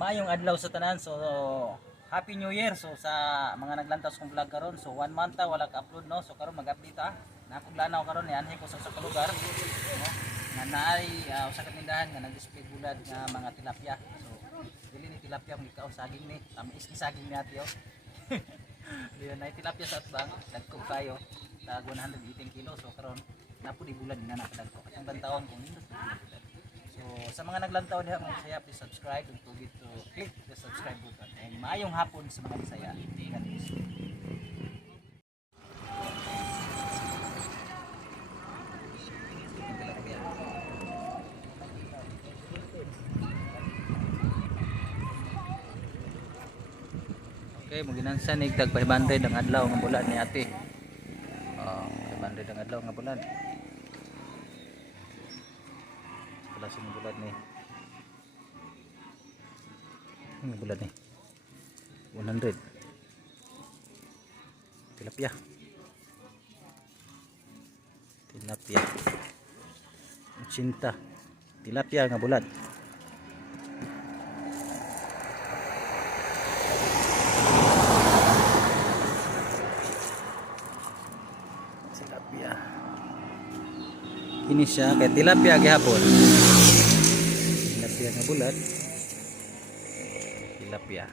Maayong adlaw sa tanan. So Happy New Year. So sa mga naglantaw kong vlog karon. So 1 month ta wala ka upload no. So karon mag-update ta. Na akong lanaw karon ni anhi ko sa lugar. No? Nga naay usa ka tindahan nga nag-display bulad nga mga tilapia. So dili ni tilapia mo ikaw saging ni. Tamis ni saging ni ati oh. Diyan na tilapia sa atbang. Dagko kayo. Tag 118 kilo. So karon napo di bulad na nakadagko. Katong bantawon kung nindot. So sa mga naglantaw diha mga Bisaya, please subscribe and to click the subscribe button. And maayong hapon sa mga Bisaya. God bless. Okay, muginansa nig tag 500 ang adlaw nga bulan ni ate. 500 ang adlaw nga bulan. Wala sing bulan ni. Ang bulan ni. 100. Tilapia. Tilapia. 80. Tilapia nga bulan. Tilapia. Ini siya kay tilapia gihapon. Tilapia nga bulan. Tilapia.